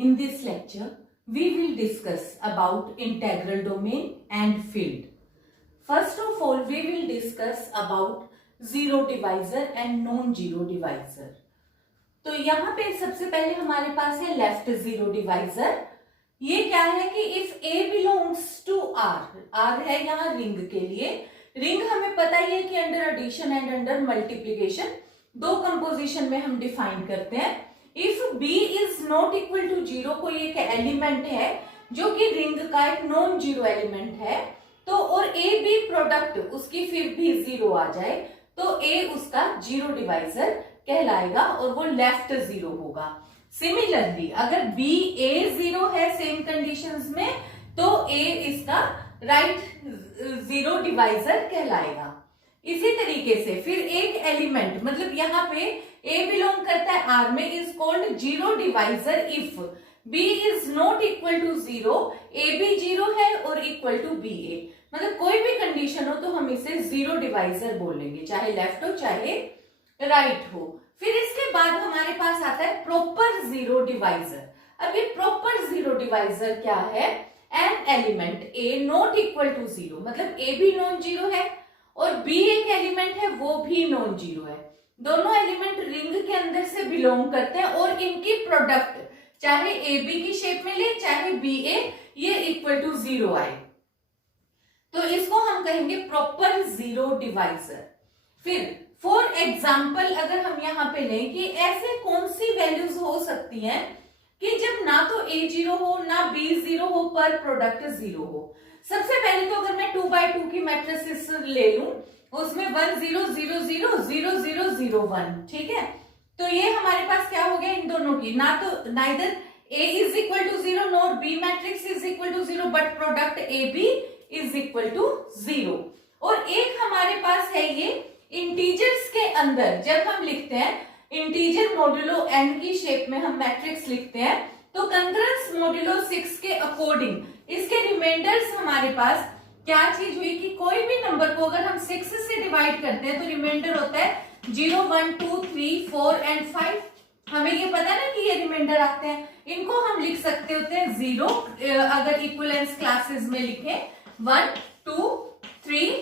In this lecture, we will discuss about integral domain and field. First of all, we will discuss about zero divisor and non-zero divisor. तो यहाँ पे सबसे पहले हमारे पास है लेफ्ट जीरो डिवाइजर. ये क्या है कि if A belongs to R, R है यहाँ रिंग के लिए. रिंग हमें पता ही है कि under addition and under multiplication दो कंपोजिशन में हम डिफाइन करते हैं. If B is not equal to zero, कोई एक एलिमेंट है जो कि रिंग का एक नॉन जीरो एलिमेंट है, तो और A B प्रोडक्ट उसकी फिर भी जीरो आ जाए तो A उसका जीरो डिवाइजर कहलाएगा और वो लेफ्ट जीरो होगा. सिमिलरली अगर B A जीरो है सेम कंडीशंस में तो A इसका राइट जीरो डिवाइजर कहलाएगा. इसी तरीके से फिर एक एलिमेंट मतलब यहाँ पे A बिलोंग करता है R में is called zero divisor if B is not equal to zero, A भी जीरो है और इक्वल टू B A. मतलब कोई भी कंडीशन हो तो हम इसे जीरो डिवाइजर बोलेंगे, चाहे लेफ्ट हो चाहे राइट हो. फिर इसके बाद हमारे पास आता है प्रॉपर जीरो डिवाइजर. अब ये प्रॉपर जीरो डिवाइजर क्या है? An element A not equal to zero, मतलब A भी नॉन जीरो है और B एक एलिमेंट है वो भी नॉन जीरो है. दोनों एलिमेंट रिंग के अंदर से बिलोंग करते हैं और इनकी प्रोडक्ट चाहे AB की शेप में ले चाहे BA ये इक्वल टू जीरो आए तो इसको हम कहेंगे प्रॉपर जीरो डिवाइजर. फिर फॉर एग्जाम्पल अगर हम यहाँ पे लें कि ऐसे कौन सी वैल्यूज हो सकती हैं कि जब ना तो A जीरो हो ना B जीरो हो पर प्रोडक्ट जीरो हो. सबसे पहले तो अगर मैं 2x2 की मैट्रिसेस ले लूं उसमें 1 0 0 0 0 0 0 1, ठीक है, तो ये हमारे पास क्या हो गया इन दोनों की, ना तो neither A is equal to zero nor B matrix is equal to zero but product AB is equal to zero. और एक हमारे पास है ये इंटीजर्स के अंदर जब हम लिखते हैं इंटीजर मॉड्यूलो n की शेप में हम मैट्रिक्स लिखते हैं तो कंकरेंस मॉड्यूलो 6 के अकॉर्डिंग इसके रिमाइंडर्स हमारे पास क्या चीज हुई कि कोई भी नंबर को अगर हम 6 से डिवाइड करते हैं तो रिमाइंडर होता है 0 1 2 3 4 एंड 5. हमें ये पता ना कि ये रिमाइंडर आते हैं, इनको हम लिख सकते होते हैं 0 अगर इक्विवेलेंस क्लासेस में लिखें 1 2 3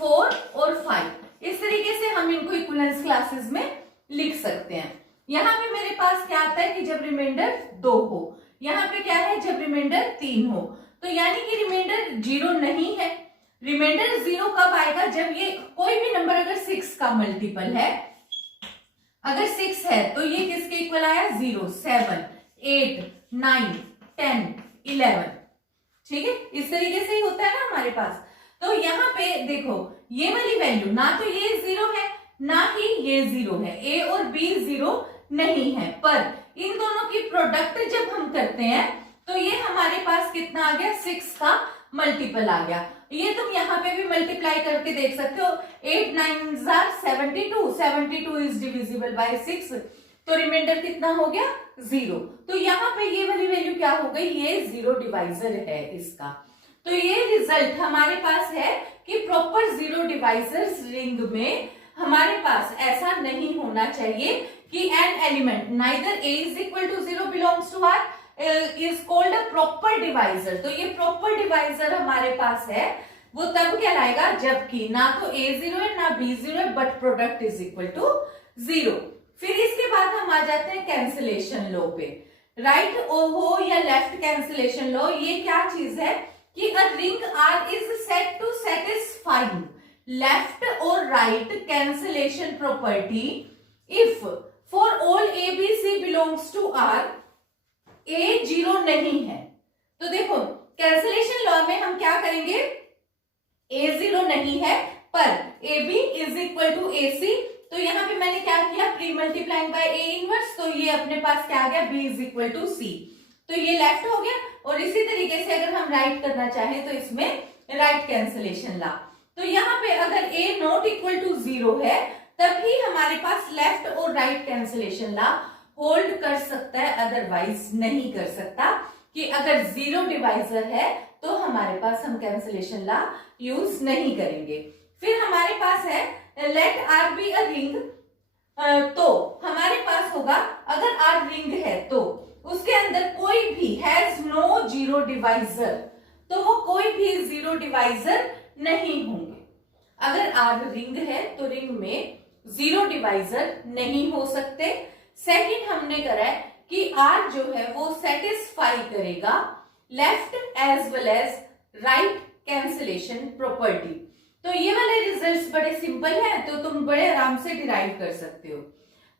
4 और 5. इस तरीके से हम इनको इक्विवेलेंस क्लासेस में लिख सकते हैं. यहाँ पे मेरे पास क्या आता है कि जब रिमाइंडर 2 हो, यहाँ पे क्या है जब रिमाइंडर 3 हो, तो यानी कि रिमाइंडर 0 नहीं है. रिमाइंडर 0 कब आएगा? जब ये कोई भी नंबर अगर 6 का मल्टीपल है, अगर 6 है तो ये किसके इक्वल आया? 0 7 8 9 10 11, ठीक है, इस तरीके से ही होता है ना हमारे पास. तो यहाँ पे देखो ये वाली वैल्यू ना तो ये 0 है ना ही ये 0 है, A और B 0 नहीं है, पर इन दोनों की प्रोडक्ट जब हम करते हैं तो ये हमारे पास कितना आ गया? 6 का मल्टीपल आ गया. ये तुम यहाँ पे भी मल्टीप्लाई करके देख सकते हो. 8 9 आर 72, 72 इज डिविजिबल बाय 6, तो रिमाइंडर कितना हो गया? 0. तो यहाँ पे ये वाली वैल्यू क्या हो गई? ये जीरो डिवाइजर है इसका. तो ये रिजल्ट हमारे पास है कि प्रॉपर जीरो डिवाइजर्स रिंग में हमारे पास ऐसा नहीं होना चाहिए कि an element neither A is equal to zero belongs to R is called a proper divisor. तो ये प्रॉपर डिवाइजर हमारे पास है वो तब कहलाएगा जबकि ना तो A जीरो है ना B जीरो है but product is equal to zero. फिर इसके बाद हम आ जाते हैं कैंसिलेशन लॉ पे. राइट हो या लेफ्ट कैंसिलेशन लॉ, ये क्या चीज है कि a ring R is said to satisfying left और right cancellation property if for all A B C belongs to R A zero नहीं है. तो देखो कैंसिलेशन लॉ में हम क्या करेंगे? A जीरो नहीं है पर AB is equal to AC, तो यहाँ पे मैंने क्या किया? Pre multiplying by A inverse, तो ये अपने पास क्या आ गया? B is equal to C, तो ये लेफ्ट हो गया. और इसी तरीके से अगर हम राइट करना चाहें तो इसमें राइट कैंसिलेशन ला. तो यहाँ पे अगर A not equal to zero है तभी हमारे पास लेफ्ट और राइट कैंसिलेशन ला होल्ड कर सकता है, अदरवाइज नहीं कर सकता. कि अगर जीरो डिवाइजर है तो हमारे पास हम कैंसिलेशन ला यूज नहीं करेंगे. फिर हमारे पास है let R be a ring, तो हमारे पास होगा अगर आर रिंग है तो उसके अंदर कोई भी हैज नो जीरो डिवाइजर, तो वो कोई भी जीरो डिवाइजर नहीं होंगे। अगर आर रिंग है तो रिंग में जीरो डिवाइजर नहीं हो सकते। सेकंड हमने करा है कि आर जो है वो सेटिस्फाई करेगा left as well as right cancellation property. तो ये वाले रिजल्ट्स बड़े सिंपल हैं, तो तुम बड़े आराम से डिराइव कर सकते हो।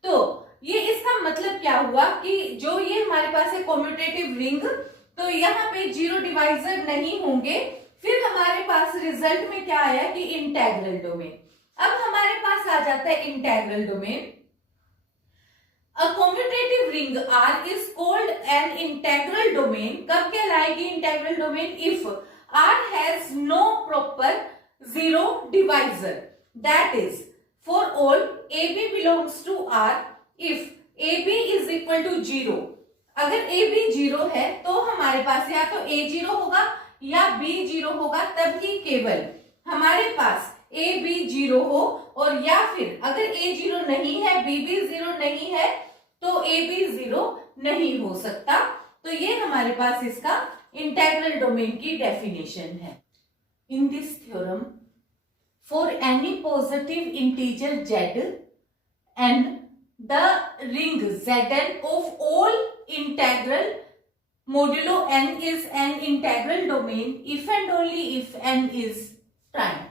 तो ये इसका मतलब क्या हुआ कि जो ये हमारे पास है कॉम्यूटेटिव रिंग, तो यहाँ पे जीरो डिवाइजर नहीं होंगे। फिर हमारे पास रिजल्ट में क्या आया कि इंटेग्रल डोमेन। अब हमारे पास आ जाता है integral domain. A commutative ring R is called an integral domain। कब कहलाएगी integral domain? If R has no proper zero divisor, that is for all AB belongs to R, if AB is equal to 0, अगर AB 0 है तो हमारे पास या तो A 0 होगा या B 0 होगा, तभी केवल हमारे पास A B 0 हो, और या फिर अगर A 0 नहीं है B भी 0 नहीं है तो A भी 0 नहीं हो सकता। तो ये हमारे पास इसका इंटेग्रल डोमेन की डेफिनेशन है। In this theorem for any positive integer z and the ring Zn of all integral modulo n is an integral domain if and only if n is prime।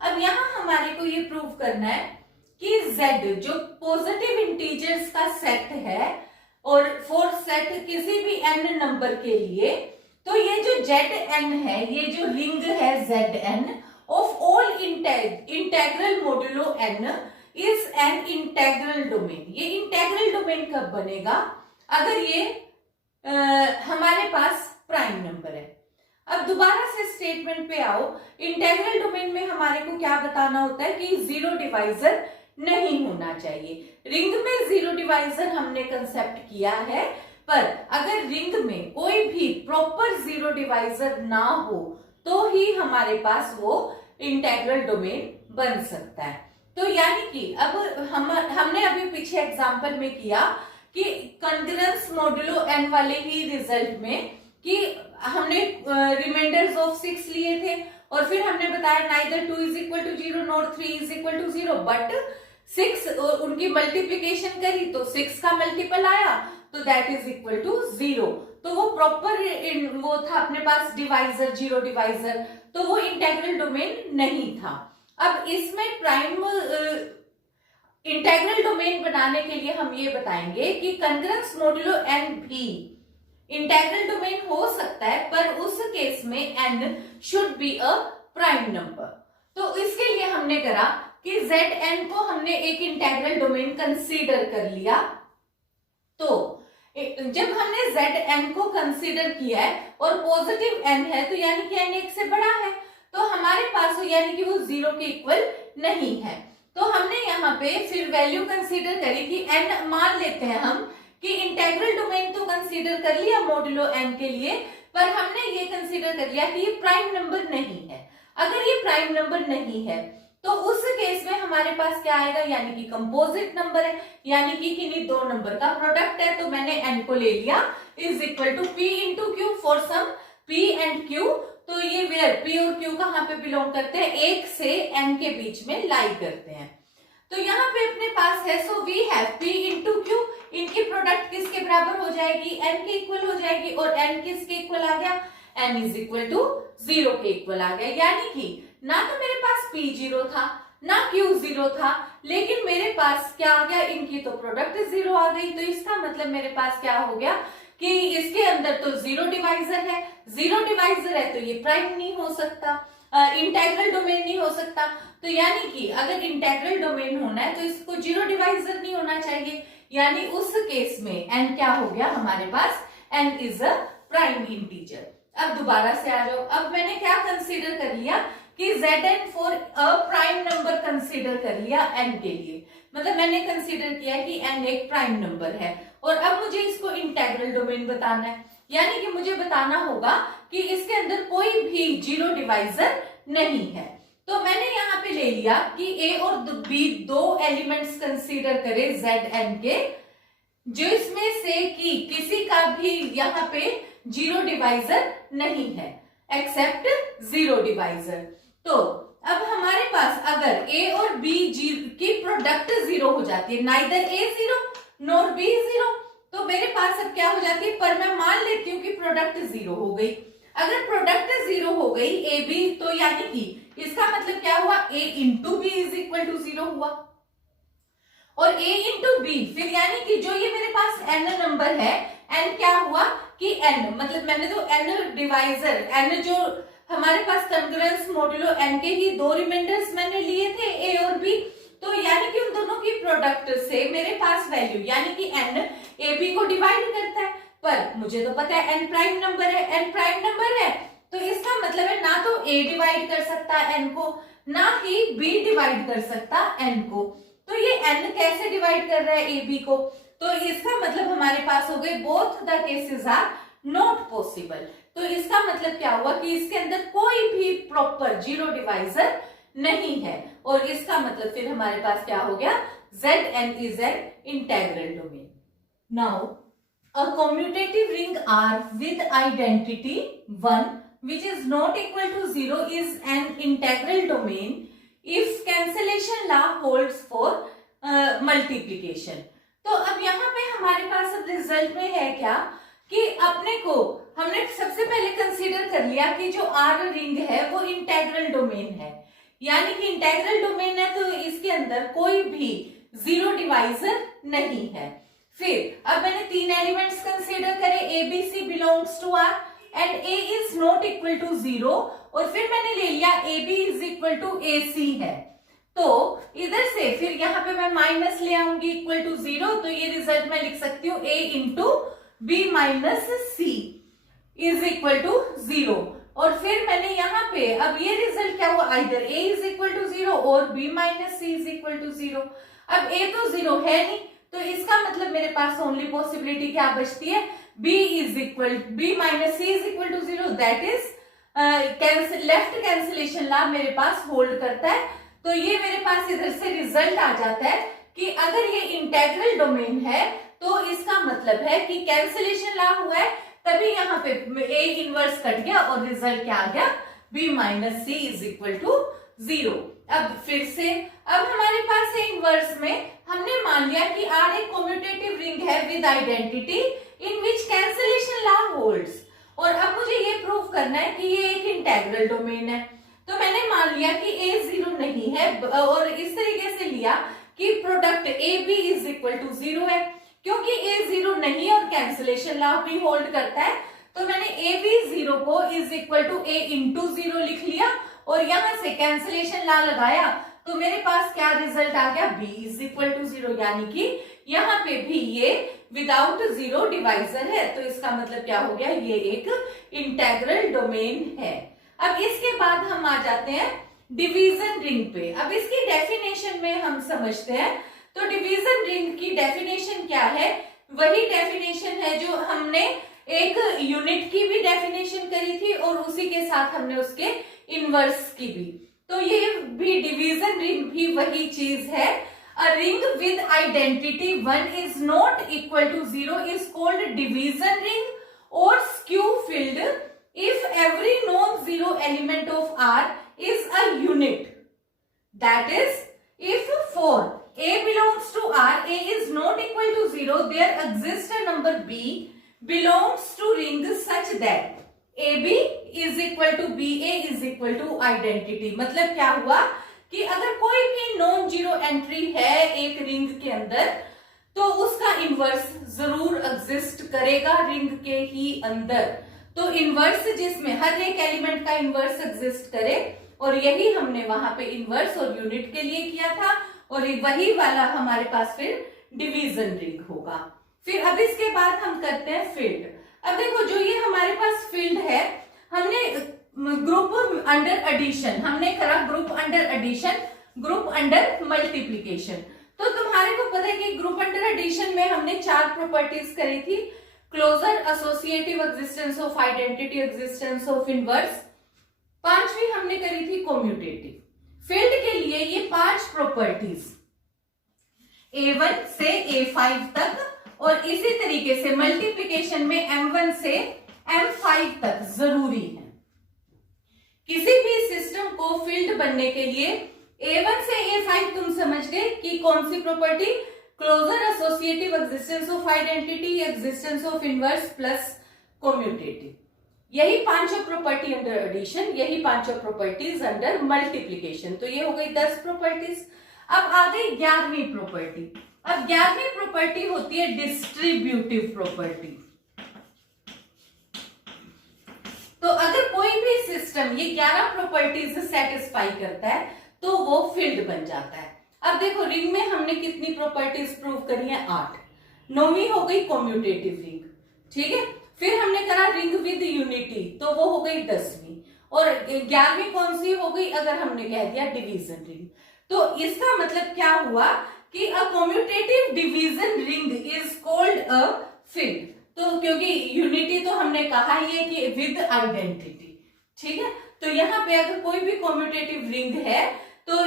अब यहां हमारे को ये prove करना है कि z जो पॉजिटिव इंटीजर्स का सेट है और फॉर सेट किसी भी n नंबर के लिए, तो ये जो Zn है, ये जो रिंग है Zn of all integral modulo n is an integral domain. ये इंटेग्रल डोमेन कब बनेगा? अगर ये हमारे पास प्राइम नंबर है। अब दोबारा से स्टेटमेंट पे आओ। इंटेग्रल डोमेन में हमारे को क्या बताना होता है कि जीरो डिवाइजर नहीं होना चाहिए। रिंग में जीरो डिवाइजर हमने कंसेप्ट किया है, पर अगर रिंग में कोई भी प्रॉपर जीरो डिवाइजर ना हो तो ही हमारे पास वो इंटेग्रल डोमेन बन सकता है। तो यानी कि अब हमने अभी पीछे एग्जांपल में किया कि कंकरेंस मॉडुलो n वाले ही रिजल्ट में कि हमने रिमाइंडर्स ऑफ 6 लिए थे, और फिर हमने बताया neither 2 is equal to 0 nor 3 is equal to 0, but 6 उनकी मल्टीप्लीकेशन करी तो 6 का मल्टीपल आया तो दैट इज इक्वल टू 0। तो वो प्रॉपर वो था अपने पास डिवाइजर, जीरो डिवाइजर, तो वो इंटेग्रल डोमेन नहीं था। अब इसमें प्राइम इंटेग्रल डोमेन बनाने के लिए हम ये बताएंगे कि कंकरेंस मॉडुलो n भी इंटेग्रल डोमेन हो सकता है, पर उस केस में n should be a prime number. तो इसके लिए हमने करा कि Zn को हमने एक इंटेग्रल डोमेन कंसीडर कर लिया। तो जब हमने Zn को कंसीडर किया है और पॉजिटिव n है, तो यानी कि n 1 से बड़ा है, तो हमारे पास यानी कि वो 0 के इक्वल नहीं है। तो हमने यहाँ पे फिर वैल्यू कंसीडर करी कि n मान लेते हैं हम कि इंटेग्रल डोमेन तो कंसीडर कर लिया मॉडुलो n के लिए, पर हमने ये कंसीडर कर लिया कि ये प्राइम नंबर नहीं है। अगर ये प्राइम नंबर नहीं है तो उस केस में हमारे पास क्या आएगा, यानी कि कंपोजिट नंबर है, यानी कि किन्हीं दो नंबर का प्रोडक्ट है। तो मैंने n को ले लिया is equal to p into Q for some p and q। तो ये वेयर p और q कहाँ पे बिलोंग करते हैं? 1 से n के बीच में लाई करते हैं। तो यहाँ पे अपने पास है, so we have p into Q, इनकी प्रोडक्ट किसके बराबर हो जाएगी? n के इक्वल हो जाएगी, और n किसके इक्वल आ गया? n इज इक्वल टू 0 के इक्वल आ गया। यानी कि ना तो मेरे पास p 0 था ना q 0 था, लेकिन मेरे पास क्या आ गया? इनकी तो प्रोडक्ट 0 आ गई। तो इसका मतलब मेरे पास क्या हो गया कि इसके अंदर तो जीरो डिवाइजर है, जीरो डिवाइजर है तो ये प्राइम नहीं हो सकता, इंटेग्रल डोमेन नहीं हो सकता। तो यानी कि अगर इंटेग्रल डोमेन होना है तो इसको जीरो डिवाइजर नहीं होना चाहिए, यानी उस केस में n क्या हो गया हमारे पास? n is a prime integer. अब दोबारा से आ जाओ। अब मैंने क्या कंसीडर कर लिया कि Zn for a prime number consider कर लिया n के लिए, मतलब मैंने कंसीडर किया कि n एक प्राइम नंबर है, और अब मुझे इसको इंटेग्रल डोमेन बताना है, यानी कि मुझे बताना होगा कि इसके अंदर कोई भी जीरो डिवाइजर नहीं है। तो मैंने यहाँ पे ले लिया कि a और b दो एलिमेंट्स कंसीडर करें Zn के, जिसमें से कि किसी का भी यहाँ पे जीरो डिवाइजर नहीं है एक्सेप्ट जीरो डिवाइजर। तो अब हमारे पास अगर a और b की प्रोडक्ट जीरो हो जाती है, neither a zero nor b zero, तो मेरे पास अब क्या हो जाती है, पर मैं मान लेती हूँ कि प्रोडक्ट जीरो हो गई। अगर प्रोडक्ट जीरो हो गई ए बी, तो यानी कि इसका मतलब क्या हुआ, a into B is equal to zero हुआ, और a इंटू बी फिर यानी कि जो ये मेरे पास n नंबर है, n क्या हुआ कि n मतलब मैंने तो n डिवाइजर n जो हमारे पास कंकरेंस मॉड्यूलो n के ही दो रिमाइंडर्स मैंने लिए थे a और b, तो यानी कि उन दोनों की प्रोडक्ट से मेरे पास वैल्यू यानी कि n a b को डिवाइड करता है, पर मुझे तो पता है n प्राइम नंबर है, n प्राइम नंबर है तो इसका मतलब है ना तो a डिवाइड कर सकता है n को, ना ही b डिवाइड कर सकता n को। तो ये n कैसे डिवाइड कर रहा है a b को, तो इसका मतलब हमारे पास हो गए both the cases are not possible. तो इसका मतलब क्या हुआ कि इसके अंदर कोई भी प्रॉपर जीरो डिवाइजर नहीं है, और इसका मतलब फिर हमारे पास क्या हो गया, Zn is an integral domain. Now a commutative ring R with identity 1 which is not equal to 0 is an integral domain if cancellation law holds for multiplication. तो अब यहाँ पे हमारे पास अब रिजल्ट में है क्या कि अपने को हमने सबसे पहले कंसीडर कर लिया कि जो R रिंग है वो इंटेग्रल डोमेन है, यानी कि इंटेग्रल डोमेन है तो इसके अंदर कोई भी जीरो डिवाइजर नहीं है। फिर अब मैंने तीन एलिमेंट्स कंसीडर करे, A B C belongs to R and A is not equal to zero, और फिर मैंने ले लिया A B is equal to A C है, तो इधर से फिर यहाँ पे मैं माइनस ले आऊंगी इक्वल टू जीरो, तो ये रिजल्ट मैं लिख सकती हूँ A into B minus C is equal to zero. और फिर मैंने यहाँ पे अब ये रिजल्ट क्या हुआ, either a is equal to zero और b minus C is equal to zero. अब a तो जीरो है नहीं, तो इसका मतलब मेरे पास ओनली पॉसिबिलिटी क्या बचती है, b minus C is equal to zero, that is left cancellation law मेरे पास होल्ड करता है। तो ये मेरे पास इधर से रिजल्ट आ जाता है कि अगर ये इंटेग्रल डोमेन है तो इसका मतलब है कि कैंसिलेशन लॉ हुआ है, तभी यहाँ पे a इनवर्स कट गया और रिजल्ट क्या आ गया, b minus C is equal to zero. अब फिर से अब हमारे पास है इनवर्स में हमने मान लिया कि R एक कम्यूटेटिव रिंग है with identity in which cancellation law holds, और अब मुझे ये प्रूव करना है कि ये एक इंटेग्रल डोमेन है। तो मैंने मान लिया कि a जीरो नहीं है और इस तरीके से लिया कि product A B is equal to zero है, क्योंकि a जीरो नहीं और कैंसिलेशन लॉ भी होल्ड करता है, तो मैंने ए बी जीरो को is equal to a into zero लिख लिया और यहां से कैंसिलेशन लॉ लगाया, तो मेरे पास क्या रिजल्ट आ गया, b is equal to zero, यानी कि यहाँ पे भी ये विदाउट जीरो डिवाइजर है, तो इसका मतलब क्या हो गया, ये एक इंटेग्रल डोमेन है। अब इसके बाद हम आ जाते हैं डिवीजन रिंग पे। अब इसकी डेफिनेशन में हम समझते हैं, तो डिवीजन रिंग की डेफिनेशन क्या है, वही डेफिनेशन है जो हमने एक यूनिट की भी डेफिनेशन करी थी और उसी के साथ हमने उसके इनवर्स की भी, तो ये भी डिवीजन रिंग भी वही चीज है। A ring with identity 1 is not equal to 0 is called division ring और skew field if every non zero element of R is a unit, that is if for a belongs to R, a is not equal to 0, there exists a number b belongs to ring such that ab is equal to ba is equal to identity। मतलब क्या हुआ कि अगर कोई भी non zero entry है एक ring के अंदर, तो उसका इनवर्स जरूर एग्जिस्ट करेगा रिंग के ही अंदर। तो इनवर्स जिसमें हर एक एलिमेंट का इनवर्स एग्जिस्ट करे, और यही हमने वहां पे इनवर्स और यूनिट के लिए किया था, और वही वाला हमारे पास फिर डिवीजन रिंग होगा। फिर अब इसके बाद हम करते हैं फील्ड। अब देखो जो ये हमारे पास फील्ड है, हमने ग्रुप अंडर एडिशन हमने करा, group under addition, group under multiplication. तो तुम्हारे को पता है कि ग्रुप अंडर एडिशन में हमने चार प्रॉपर्टीज करी थी, closure, associative, existence of identity, existence of inverse. पांचवी हमने करी थी कम्यूटेटिव। फील्ड के लिए ये पांच प्रॉपर्टीज A1 से A5 तक और इसी तरीके से मल्टीप्लिकेशन में m1 से m5 तक जरूरी है। किसी भी सिस्टम को फील्ड बनने के लिए a1 से a5 तुम समझ गए कि कौन सी property, closure associative, existence of identity, existence of inverse plus commutative. यही पांचों प्रॉपर्टी अंडर एडिशन, यही पांचों प्रॉपर्टीज अंडर मल्टीप्लिकेशन। तो ये हो गई 10 प्रॉपर्टीज। अब आ गई 11वीं प्रॉपर्टी। अब 11वीं प्रॉपर्टी होती है डिस्ट्रीब्यूटिव प्रॉपर्टी। तो अगर कोई भी सिस्टम ये 11 प्रॉपर्टीज सेटिस्फाई करता है तो वो फील्ड बन जाता है। अब देखो रिंग में हमने कितनी प्रॉपर्टीज प्रूव करी है, 8। 9वीं हो गई कम्यूटेटिव रिंग, ठीक है। फिर हमने करा रिंग विद यूनिटी, तो वो हो गई 10वीं। और 11वीं कौन सी हो गई, अगर हमने कह दिया डिवीजन रिंग। तो इसका मतलब क्या हुआ कि a commutative division ring is called a field. तो क्योंकि यूनिटी तो हमने कहा ही है कि विद आइडेंटिटी, ठीक है। तो यहाँ पे अगर कोई भी कम्यूटेटिव रिंग है तो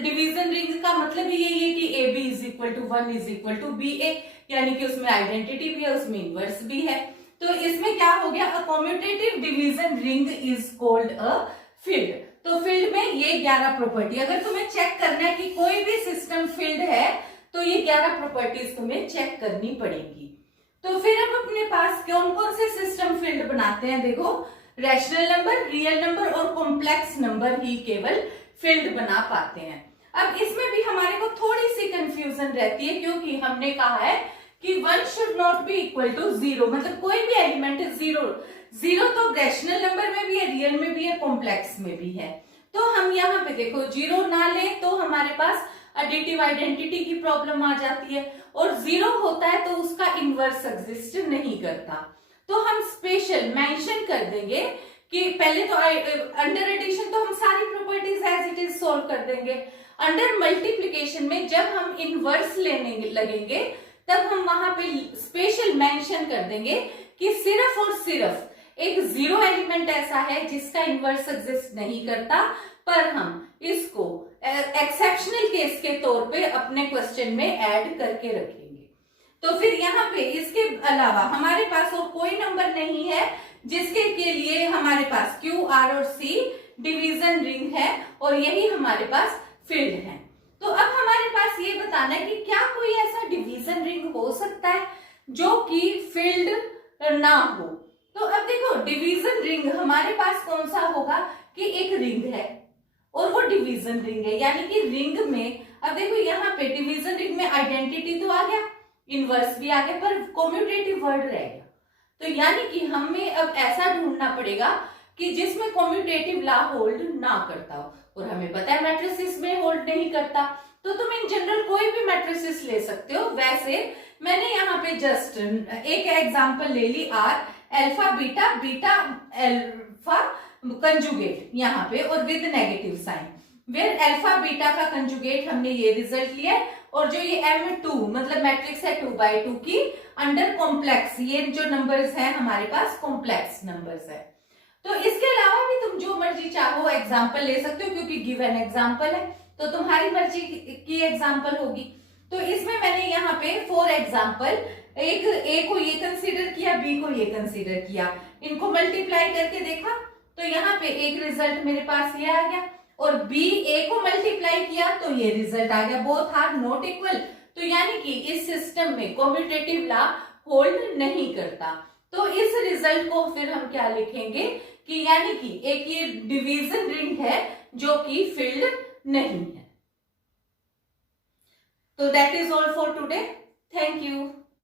डिवीजन रिंग का मतलब ही यही है कि A B is equal to 1 is equal to B A, यानी कि उसमें आइडेंटिटी भी है, उसमें इनवर्स भी है। तो इसमें क्या हो गया, a commutative division ring is called a field. तो फील्ड में ये 11 प्रॉपर्टी, अगर तुम्हें चेक करना है कि कोई भी सिस्टम फील्ड है तो ये 11 प्रॉपर्टीज तुम्हें चेक करनी पड़ेगी। तो फिर हम अपने पास कौन कौन से सिस्टम फील्ड बनाते हैं, देखो रैशनल नंबर, रियल नंबर और कॉम्प्लेक्स नंबर ही केवल फील्ड बना पाते हैं। अब इसमें भी हमारे को थोड़ी सी कंफ्यूजन रहती है, क्योंकि हमने कहा है कि 1 should not be equal to 0, मतलब कोई भी एलिमेंट 0 तो रैशनल नंबर में भी है, रियल में भी है, कॉम्प्लेक्स में भी है। तो हम यहाँ पे देखो 0 ना ले तो हमारे पास एडिटिव आइडेंटिटी की प्रॉब्लम आ जाती है, और 0 होता है तो उसका इनवर्स एग्जिस्ट नहीं करता। तो हम स्पेशल मेंशन कर देंगे कि पहले तो अंडर एडिशन तो हम सारी properties as it is solve कर देंगे। अंडर मल्टीप्लिकेशन में जब हम इनवर्स लेने लगेंगे तब हम वहां पे स्पेशल मेंशन कर देंगे कि सिर्फ और सिर्फ एक 0 एलिमेंट ऐसा है जिसका इनवर्स एग्जिस्ट नहीं करता, पर हम इसको एक्सेप्शनल केस के तौर पे अपने क्वेश्चन में ऐड करके रखेंगे। तो फिर यहाँ पे इसके अलावा हमारे पास और कोई नंबर नहीं है जिसके के लिए हमारे पास Q, R और C डिवीजन रिंग है, और यही हमारे पास फील्ड है। तो अब हमारे पास ये बताना है कि क्या कोई ऐसा डिवीजन रिंग हो सकता है जो कि फील्ड ना हो। तो अब देखो डिवीजन रिंग हमारे पास कौन सा होगा कि एक रिंग है और वो डिवीजन रिंग है, यानी कि रिंग में अब देखो यहाँ पे डिवीजन रिंग में आइडेंटिटी तो आ गया, इनवर्स भी आ गया, पर कम्यूटेटिव वर्ड रह गया। तो यानी कि हमें अब ऐसा ढूंढना पड़ेगा कि जिसमें कम्यूटेटिव लॉ होल्ड ना करता हो, और हमें पता है मैट्रिसेस में होल्ड नहीं करता। तो तुम इन जनरल कोई भी मैट्रिसेस ले सकते हो। वैसे मैंने यहाँ पे जस्ट एक एग्जांपल ले ली, R alpha beta, beta alpha conjugate यहाँ पे और with negative sign, where alpha beta का कंजुगेट हमने ये रिजल्ट लिया, और जो ये M2 मतलब मैट्रिक्स है 2/2 की अंडर कॉम्प्लेक्स, ये जो नंबर्स हैं हमारे पास कॉम्प्लेक्स नंबर्स है। तो इसके अलावा भी तुम जो मर्जी चाहो एग्जांपल ले सकते हो, क्योंकि गिवन एग्जांपल है तो तुम्हारी मर्जी की एग्जांपल होगी। तो इसमें मैंने यहाँ पे 4 एग्जांपल, एक ए को ये कंसीडर किया, बी को ये कंसीडर किया, इनको मल्टीप्लाई करके देखा तो यहाँ पे एक रिजल्ट मेरे पास ये आ गया, और बी ए को मल्टीप्लाई किया तो ये रिजल्ट आ गया, बोथ आर नॉट इक्वल। तो यानी कि इस सिस्टम में कम्यूटेटिव लॉ होल्ड नहीं करता। तो इस रिजल्ट को फिर हम क्या लिखेंगे कि यानी कि एक ये डिवीजन रिंग है जो कि फील्ड नहीं है। तो that is all for today, thank you.